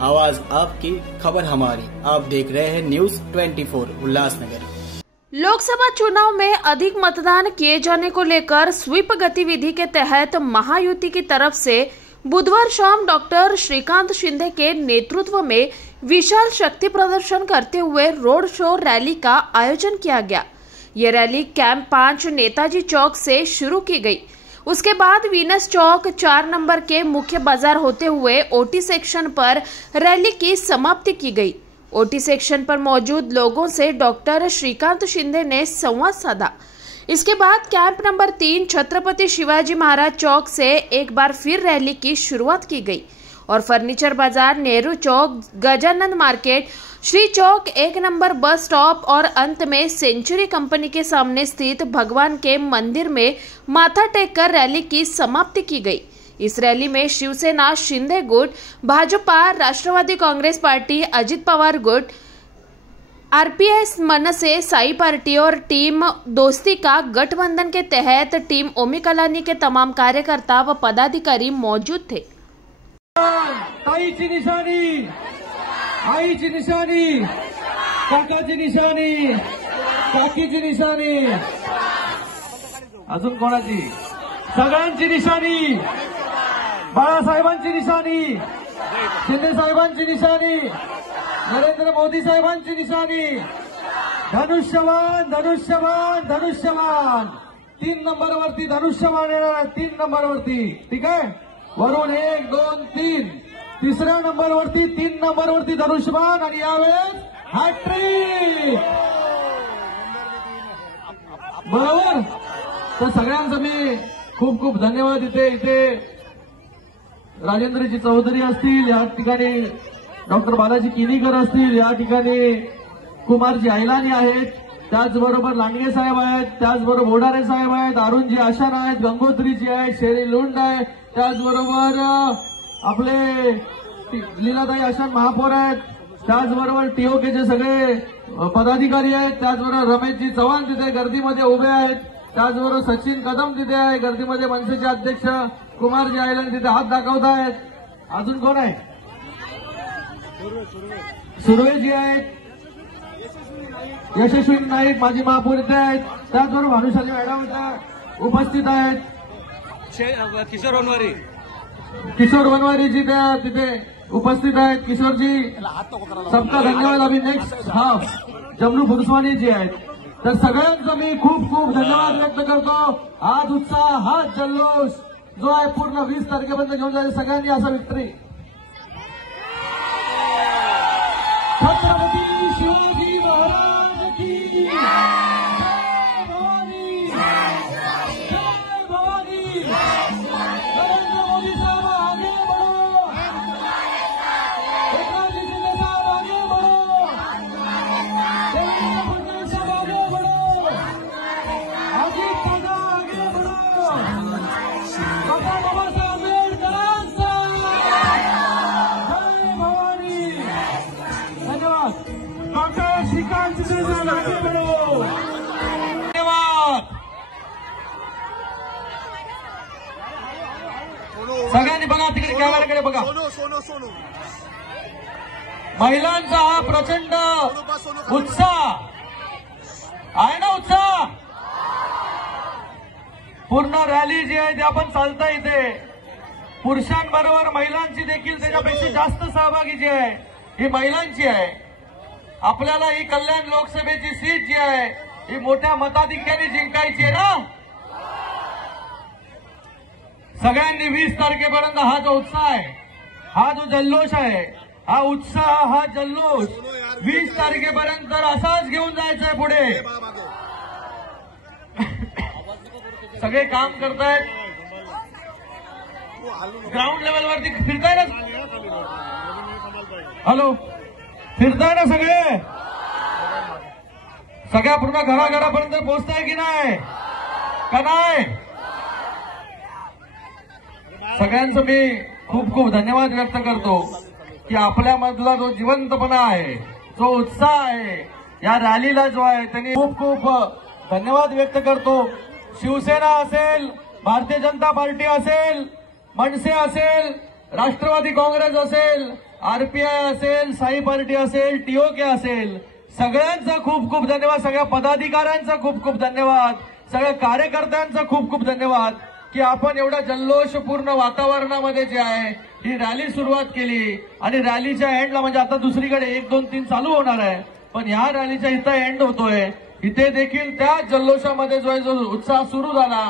आवाज आपकी, खबर हमारी। आप देख रहे हैं न्यूज 24 उल्लासनगर। लोकसभा चुनाव में अधिक मतदान किए जाने को लेकर स्वीप गतिविधि के तहत महायुति की तरफ से बुधवार शाम डॉक्टर श्रीकांत शिंदे के नेतृत्व में विशाल शक्ति प्रदर्शन करते हुए रोड शो रैली का आयोजन किया गया। ये रैली कैंप 5 नेताजी चौक से शुरू की गई। उसके बाद वीनस चौक 4 नंबर के मुख्य बाजार होते हुए ओटी सेक्शन पर रैली की समाप्ति की गई। ओटी सेक्शन पर मौजूद लोगों से डॉक्टर श्रीकांत शिंदे ने संवाद साधा। इसके बाद कैंप नंबर 3 छत्रपति शिवाजी महाराज चौक से एक बार फिर रैली की शुरुआत की गई और फर्नीचर बाजार, नेहरू चौक, गजानन मार्केट, श्री चौक, 1 नंबर बस स्टॉप और अंत में सेंचुरी कंपनी के सामने स्थित भगवान के मंदिर में माथा टेककर रैली की समाप्ति की गई। इस रैली में शिवसेना शिंदे गुट, भाजपा, राष्ट्रवादी कांग्रेस पार्टी, अजित पवार गुट, आरपीएस, मनसे, साई पार्टी और टीम दोस्ती का गठबंधन के तहत टीम ओमी कलानी के तमाम कार्यकर्ता व पदाधिकारी मौजूद थे। ताईची निशानी, आईची निशानी, काकाची निशानी, काकीची निशानी, अजून कोणाची? सगळ्यांची निशानी, बाळासाहेबांची निशानी, शिंदे साहेबांची निशानी, नरेंद्र मोदी साहेबांची निशानी, धनुष्यबाण, धनुष्यबाण, धनुष्यबाण, 3 नंबरवरती धनुष्यबाण येणार आहे, 3 नंबरवरती, ठीक आहे? वरून 1, 2, 3, तिसऱ्या नंबरवरती, 3 नंबरवरती धनुष्यबाण आणि यावेळेस हॅट्रिक, बरोबर? तर सगळ्यांचं मी खूप खूप धन्यवाद इथे राजेंद्रजी चौधरी असतील, या ठिकाणी डॉक्टर बालाजी किनीकर असतील, या ठिकाणी कुमारजी आयलानी आहेत, त्याचबरोबर लांडगे साहेब आहेत, त्याचबरोबर बोडारे साहेब आहेत, अरुणजी आशान आहेत, गंगोत्रीजी आहेत, शेरी लुंड आहे, त्याचबरोबर आपले लीलाताई आशान महापौर आहेत, त्याचबरोबर टीओकेचे सगळे पदाधिकारी आहेत, त्याचबरोबर रमेशजी चव्हाण तिथे गर्दीमध्ये उभे आहेत, त्याचबरोबर सचिन कदम तिथे आहे गर्दीमध्ये, मनसेचे अध्यक्ष कुमारजी आयलन तिथे हात दाखवत आहेत। अजून कोण आहे? सुर्वेजी आहेत, यशस्वी नाईक माजी महापौर इथे आहेत, त्याचबरोबर भानुशाली मॅडम इथे उपस्थित आहेत, किशोर वनवारीजी तिथे उपस्थित आहेत, किशोरजी सबका धन्यवाद। अभी नेक्स्ट हाफ जमनू फुरसवानीजी आहेत। तर सगळ्यांचं मी खूप खूप धन्यवाद व्यक्त करतो। हाच उत्साह, हाच जल्लोष जो आहे पूर्ण 20 तारखेपर्यंत घेऊन जायचं सगळ्यांनी, असं विक्ट्री छत्रपती शिवाजी महाराज की जय भवानी, जय भवानी, नरेंद्र मोदी साहब आगे बढ़ो, एकनाथजी शिंदे साहब आगे बढ़ो, देवेंद्र फडणवीस साहब आगे बढ़ो, अजित दादा आगे बढ़ो, डॉक्टर बाबासाहेब आंबेडकरांचा जय भवानी। धन्यवाद। डॉक्टर श्रीकांत शिंदे साहब आगे बढ़ो। धन्यवाद। सगळ्यांनी बघा तिकडे, कॅमेराकडे बघा। महिलांचा हा प्रचंड उत्साह आहे ना, उत्साह पूर्ण रॅली जी आहे ती आपण चालता इथे पुरुषांबरोबर महिलांची देखील त्याच्यापेक्षा जास्त सहभागी जी आहे ही महिलांची आहे। आपल्याला ही कल्याण लोकसभेची सीट जी आहे ही मोठ्या मताधिक्याने जिंकायची आहे ना। सगळ्यांनी 20 तारखेपर्यंत हा जो उत्साह आहे, हा जो जल्लोष आहे, हा उत्साह, हा जल्लोष 20 तारखेपर्यंत असाच घेऊन जायचा आहे पुढे। सगळे काम करतायत, ग्राउंड लेवलवरती फिरताय ना, हॅलो फिरताय ना सगळे, सगळ्या पूर्ण घराघरापर्यंत पोहोचताय की नाही का नाही? सगळ्यांचं मी खूप खूप धन्यवाद व्यक्त करतो की आपल्यामधला जो जिवंतपणा आहे, जो उत्साह आहे, या रॅलीला जो आहे त्यांनी खूप खूप धन्यवाद व्यक्त करतो। शिवसेना असेल, भारतीय जनता पार्टी असेल, मनसे असेल, राष्ट्रवादी काँग्रेस असेल, आरपीआय असेल, साई पार्टी असेल, टीओके असेल, सगळ्यांचा खूप खूप धन्यवाद. सगळ्या पदाधिकाऱ्यांचा खूप खूप धन्यवाद. सगळ्या कार्यकर्त्यांचा खूप खूप धन्यवाद की आपण एवढ्या जल्लोषपूर्ण वातावरणामध्ये जे आहे ही रॅली सुरुवात केली आणि रॅलीच्या एंडला म्हणजे आता दुसरीकडे 1, 2, 3 चालू होणार आहे, पण ह्या रॅलीच्या इथं एंड होतोय. इथे देखील त्या जल्लोषामध्ये जो आहे जो उत्साह सुरू झाला.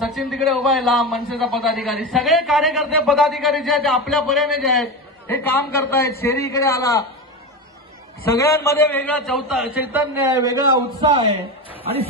सचिन तिकडे उभा आहे लांब, मनसेचा पदाधिकारी. सगळे कार्यकर्ते पदाधिकारी जे आहेत ते आपल्या परीने जे आहेत हे काम करतायत. शेरी इकडे आला. सगळ्यांमध्ये वेगळा चैतन्य आहे, वेगळा उत्साह आहे आणि